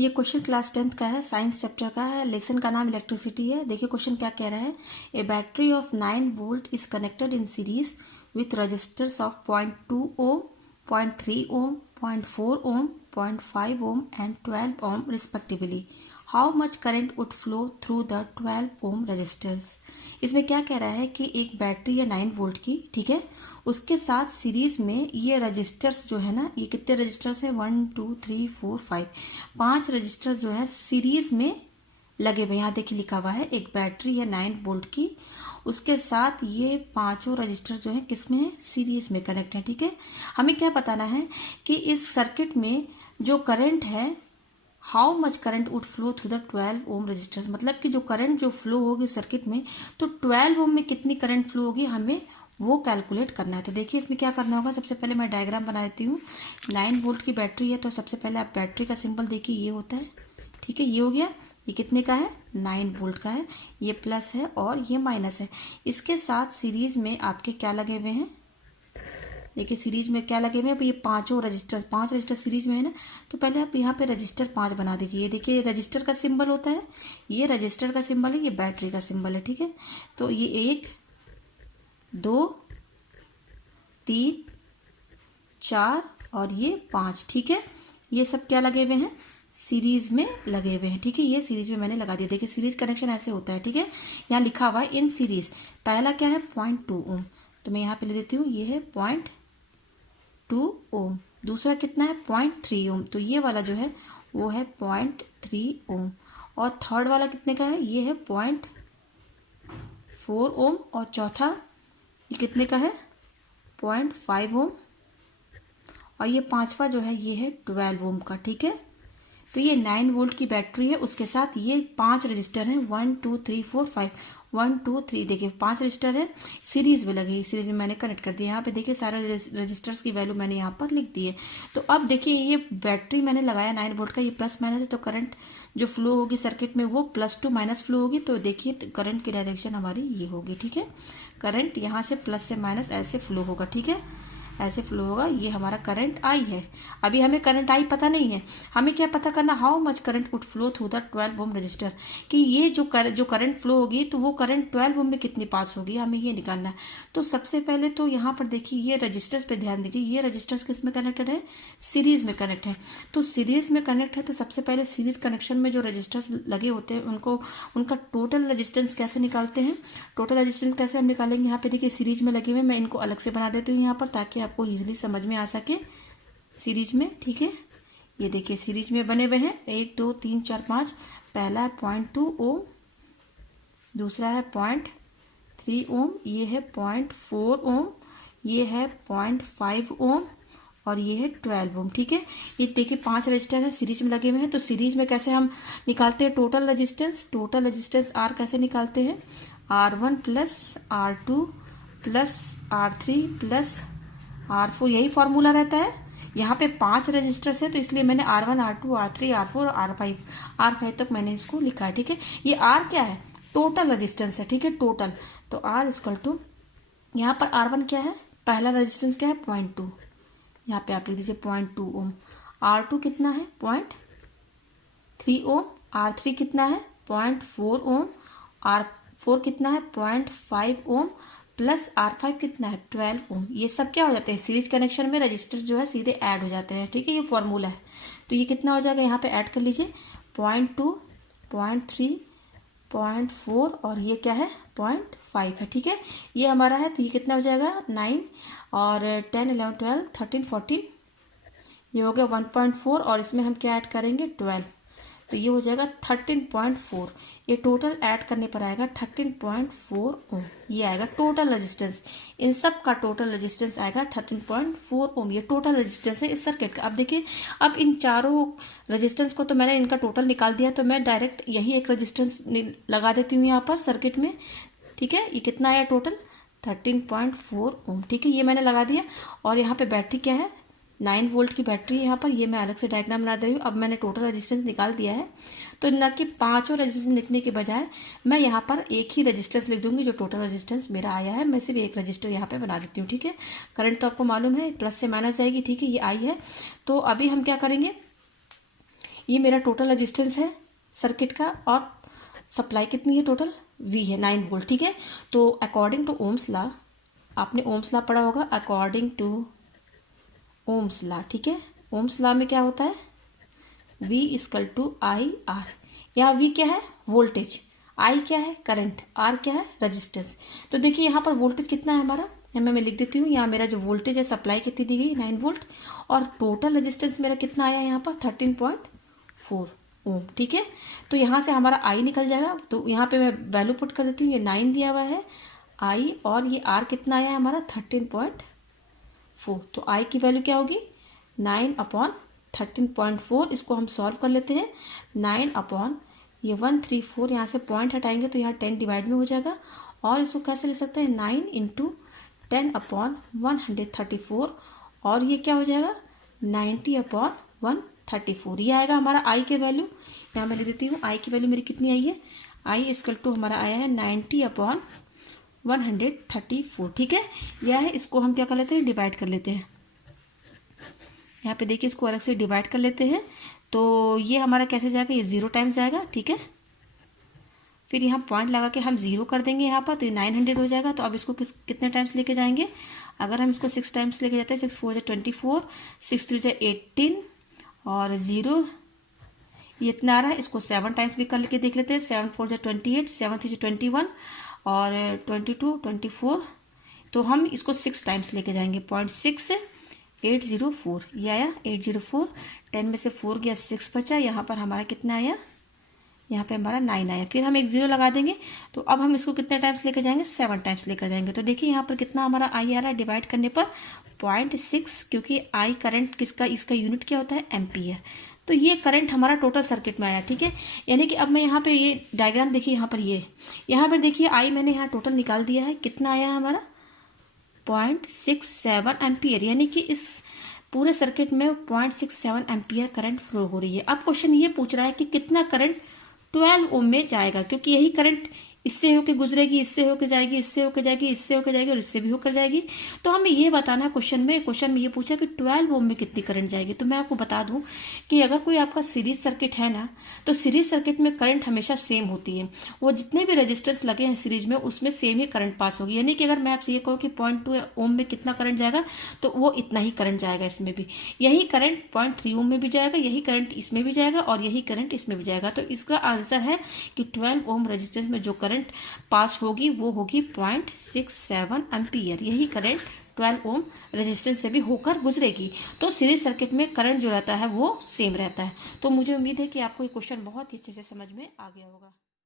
ये question class 10th का है, साइंस चैप्टर का है। लेसन का नाम इलेक्ट्रिसिटी है। देखिए क्वेश्चन क्या कह रहा है। A battery of 9 volt is connected in series with resistors of 0.2 ohm, 0.3 ohm, 0.4 ohm, 0.5 ohm and 12 ohm respectively. How much current would flow through the 12 ohm resistors. इसमें क्या कह रहा है कि एक बैटरी है 9 वोल्ट की, ठीक है, उसके साथ सीरीज में ये रजिस्टर्स जो है ना, ये कितने रजिस्टर्स है 1 2 3 4 5, 5 रजिस्टर्स जो है सीरीज में लगे हुए। यहाँ देखिए लिखा हुआ है एक बैटरी है 9 वोल्ट की, उसके साथ ये पांचों रजिस्टर जो है किसमें है, सीरीज में कनेक्ट है। ठीक है, हमें क्या बताना है कि इस सर्किट में जो करंट है, how much current would flow through the 12 ohm resistors, मतलब कि जो करंट जो फ्लो होगी सर्किट में, तो 12 ओम में कितनी करंट फ्लो होगी हमें वो कैलकुलेट करना है। तो देखिए इसमें क्या करना होगा, सबसे पहले मैं डायग्राम बना देती हूँ। 9 वोल्ट की बैटरी है, तो सबसे पहले आप बैटरी का सिंबल देखिए, ये होता है। ठीक है, ये हो गया। ये कितने का है, 9 वोल्ट का है। ये प्लस है और ये माइनस है। इसके साथ सीरीज में आपके क्या लगे हुए हैं, देखिए सीरीज में क्या लगे हुए हैं, ये पांचों रजिस्टर, 5 रजिस्टर सीरीज में है ना। तो पहले आप यहाँ पे रजिस्टर 5 बना दीजिए। देखिए रजिस्टर का सिंबल होता है, ये रजिस्टर का सिंबल है, ये बैटरी का सिंबल है। ठीक है, तो ये 1 2 3 4 और ये 5। ठीक है, ये सब क्या लगे हुए हैं, सीरीज में लगे हुए हैं। ठीक है, ये सीरीज में मैंने लगा दिया। देखिए सीरीज कनेक्शन ऐसे होता है। ठीक है, यहाँ लिखा हुआ है इन सीरीज। पहला क्या है 0.2 ओम, तो मैं यहाँ पे ले देती हूँ, ये है 0.2 ओम। दूसरा कितना है 0.3 ओम, तो ये वाला जो है वो है 0.3 ओम। और थर्ड वाला कितने का है, ये है 0.4 ओम। और चौथा ये कितने का है 0.5 ओम। और ये पांचवा जो है ये है 12 ओम का। ठीक है, तो ये 9 वोल्ट की बैटरी है, उसके साथ ये 5 रजिस्टर हैं 1 2 3 4 5, 1 2 3, देखिए 5 रजिस्टर है सीरीज में लगे। सीरीज में मैंने कनेक्ट कर दिया। यहाँ पे देखिए सारे रजिस्टर्स की वैल्यू मैंने यहाँ पर लिख दी है। तो अब देखिए ये बैटरी मैंने लगाया 9 वोल्ट का, ये प्लस माइनस है, तो करंट जो फ्लो होगी सर्किट में वो प्लस टू माइनस फ्लो होगी। तो देखिए करंट की डायरेक्शन हमारी ये होगी। ठीक है, करंट यहाँ से प्लस से माइनस ऐसे फ्लो होगा। ठीक है, ऐसे फ्लो होगा। ये हमारा करंट आई है। अभी हमें करंट आई पता नहीं है, हमें क्या पता करना, how much current would flow through the 12 ohm resistor, कि ये जो करंट फ्लो होगी तो वो करंट 12 ओम में कितनी पास होगी, हमें ये निकालना है। तो सबसे पहले तो यहाँ पर देखिए ये रजिस्टर्स पे ध्यान दीजिए। ये रजिस्टर्स किस में कनेक्टेड है, सीरीज में कनेक्ट है। तो सीरीज में कनेक्ट है, तो सबसे पहले सीरीज कनेक्शन में जो रजिस्टर्स लगे होते हैं उनको, उनका टोटल रजिस्टेंस कैसे निकालते हैं। टोटल रजिस्टेंस कैसे हम निकालेंगे, यहाँ पे देखिए सीरीज में लगे हुए, मैं इनको अलग से बना देती हूँ यहाँ पर, ताकि आपको इजीली समझ में आ सके सीरीज में। ठीक है, ये देखिए सीरीज में बने हुए हैं 1 2 3 4 5। पहला है 0.2 ओम, दूसरा है 0.3 ओम, ये है 0.4 ओम, ये है 0.5 ओम और ये है 12 ओम। ठीक है, ये देखिए 5 रजिस्टर हैं सीरीज में लगे हुए हैं। तो सीरीज में कैसे हम निकालते हैं total resistance, total resistance R कैसे निकालते हैं, R1 plus R2 plus R3 plus R4, यही फॉर्मूला रहता है। यहाँ पे 5 रजिस्टर्स है, तो इसलिए मैंने R1 R2 R3 R4 और R5 तक मैंने इसको लिखा है। ठीक है, ये R क्या है, टोटल रजिस्टेंस है। ठीक है, टोटल, तो R इक्वल टू, यहाँ पर R1 क्या है, पहला रजिस्टेंस क्या है 0.2, यहाँ पे आप लिख दीजिए 0.2 ओम। R2 कितना है 0.3 ओम, R3 कितना है 0.4 ओम, R4 कितना है 0.5 ओम, प्लस R5 कितना है 12 ओम। ये सब क्या हो जाते हैं, सीरीज कनेक्शन में रजिस्टर जो है सीधे ऐड हो जाते हैं। ठीक है, ये फॉर्मूला है। तो ये कितना हो जाएगा, यहाँ पे ऐड कर लीजिए 0.2 0.3 0.4 और ये क्या है 0.5 है। ठीक है, ये हमारा है। तो ये कितना हो जाएगा 9 और 10 11 12 13 14, ये हो गया 1.4 और इसमें हम क्या ऐड करेंगे 12, तो ये हो जाएगा 13.4। ये टोटल ऐड करने पर आएगा 13.4 ओम। ये आएगा टोटल रेजिस्टेंस, इन सब का टोटल रेजिस्टेंस आएगा 13.4 ओम। ये टोटल रेजिस्टेंस है इस सर्किट का। अब देखिए, अब इन चारों रेजिस्टेंस को तो मैंने इनका टोटल निकाल दिया, तो मैं डायरेक्ट यही एक रेजिस्टेंस लगा देती हूँ यहाँ पर सर्किट में। ठीक है, ये कितना आया टोटल 13.4 ओम। ठीक है, ये मैंने लगा दिया। और यहाँ पे बैटरी क्या है 9 वोल्ट की बैटरी है यहाँ पर, ये मैं अलग से डायग्राम बना दे रही हूँ। अब मैंने टोटल रेजिस्टेंस निकाल दिया है, तो न कि पांचों रेजिस्टेंस लिखने के बजाय मैं यहाँ पर एक ही रेजिस्टेंस लिख दूंगी जो टोटल रेजिस्टेंस मेरा आया है। मैं सिर्फ एक रजिस्टर यहाँ पे बना देती हूँ। ठीक है, करंट तो आपको मालूम है प्लस से माइनस जाएगी। ठीक है, ये आई है। तो अभी हम क्या करेंगे, ये मेरा टोटल रेजिस्टेंस है सर्किट का, और सप्लाई कितनी है टोटल, V है 9 वोल्ट, ठीक है। तो अकॉर्डिंग टू ओम्स लॉ, आपने ओम्स लॉ पढ़ा होगा, अकॉर्डिंग टू ओम्स लॉ, ठीक है। ओम्स लॉ में क्या होता है, V equal to I R. यहाँ V क्या है, वोल्टेज, I क्या है, करंट, R क्या है, रेजिस्टेंस। तो देखिए यहाँ पर वोल्टेज कितना है हमारा, मैं लिख देती हूँ। यहाँ मेरा जो वोल्टेज है, सप्लाई कितनी दी गई, 9 वोल्ट, और टोटल रेजिस्टेंस मेरा कितना आया यहाँ पर 13.4 ओम, ठीक है। तो यहाँ से हमारा I निकल जाएगा, तो यहाँ पे मैं वैल्यू पुट कर देती हूँ। ये 9 दिया हुआ है I, और ये R कितना आया है हमारा 13.4। तो I की वैल्यू क्या होगी, 9/13.4। इसको हम सॉल्व कर लेते हैं। 9 अपॉन ये 134, यहाँ से पॉइंट हटाएंगे तो यहाँ 10 डिवाइड में हो जाएगा, और इसको कैसे ले सकते हैं, 9 इंटू 10/134, और ये क्या हो जाएगा 90/134। ये आएगा हमारा आई के वैल्यू। यहाँ मैं लिख देती हूँ आई की वैल्यू मेरी कितनी आई है, आई इक्वल टू हमारा आया है 90/134, ठीक है। यह है, इसको हम क्या कर लेते हैं, डिवाइड कर लेते हैं। यहाँ पे देखिए इसको अलग से डिवाइड कर लेते हैं, तो ये हमारा कैसे जाएगा, ये 0 टाइम्स जाएगा, ठीक है। फिर यहाँ पॉइंट लगा के हम 0 कर देंगे यहाँ पर, तो ये 900 हो जाएगा। तो अब इसको कितने टाइम्स लेके जाएंगे, अगर हम इसको 6 टाइम्स लेके जाते हैं, 6 4 24, 6 3 18, और 0 ये इतना आ रहा है। इसको 7 टाइम्स भी कर के देख लेते हैं, 7 4 28, 7 3 21, और 22 24। तो हम इसको 6 टाइम्स लेके जाएंगे, 0.6804, ये आया 804। 10 में से 4 गया, 6 बचा, यहाँ पर हमारा कितना आया, यहाँ पे हमारा 9 आया। फिर हम एक 0 लगा देंगे, तो अब हम इसको कितने टाइम्स लेकर जाएंगे, 7 टाइम्स लेकर जाएंगे। तो देखिए यहाँ पर कितना हमारा आई आ रहा है, डिवाइड करने पर 0.6, क्योंकि आई करंट किसका, इसका यूनिट क्या होता है, एम्पियर। तो ये करंट हमारा टोटल सर्किट में आया, ठीक है। यानी कि अब मैं यहाँ पे ये डायग्राम देखिए, यहाँ पर यहाँ पर देखिए आई मैंने यहाँ टोटल निकाल दिया है, कितना आया है हमारा 0.67 एम्पियर, यानी कि इस पूरे सर्किट में 0.67 एम्पियर करंट फ्लो हो रही है। अब क्वेश्चन ये पूछ रहा है कि कितना करंट 12 ओम में जाएगा, क्योंकि यही करंट इससे होके गुजरेगी, इससे होके जाएगी, इससे होके जाएगी, इससे होके जाएगी, और इससे भी होकर जाएगी। तो हमें ये बताना है क्वेश्चन में ये पूछा कि 12 ओम में कितनी करंट जाएगी। तो मैं आपको बता दूं कि अगर कोई आपका सीरीज सर्किट है ना, तो सीरीज सर्किट में करंट हमेशा सेम होती है। वो जितने भी रेजिस्टेंस लगे हैं सीरीज में, उसमें सेम ही करंट पास होगी। यानी कि अगर मैं आपसे ये कहूँ कि 0.2 ओम में कितना करंट जाएगा, तो वो इतना ही करंट जाएगा इसमें भी। यही करंट 0.3 ओम में भी जाएगा, यही करंट इसमें भी जाएगा, और यही करंट इसमें भी जाएगा। तो इसका आंसर है कि 12 ओम रेजिस्टेंस में जो करंट पास होगी वो होगी 0.67 एम्पियर। यही करंट 12 ओम रेजिस्टेंस से भी होकर गुजरेगी। तो सीरीज सर्किट में करंट जो रहता है वो सेम रहता है। तो मुझे उम्मीद है कि आपको ये क्वेश्चन बहुत ही अच्छे से समझ में आ गया होगा।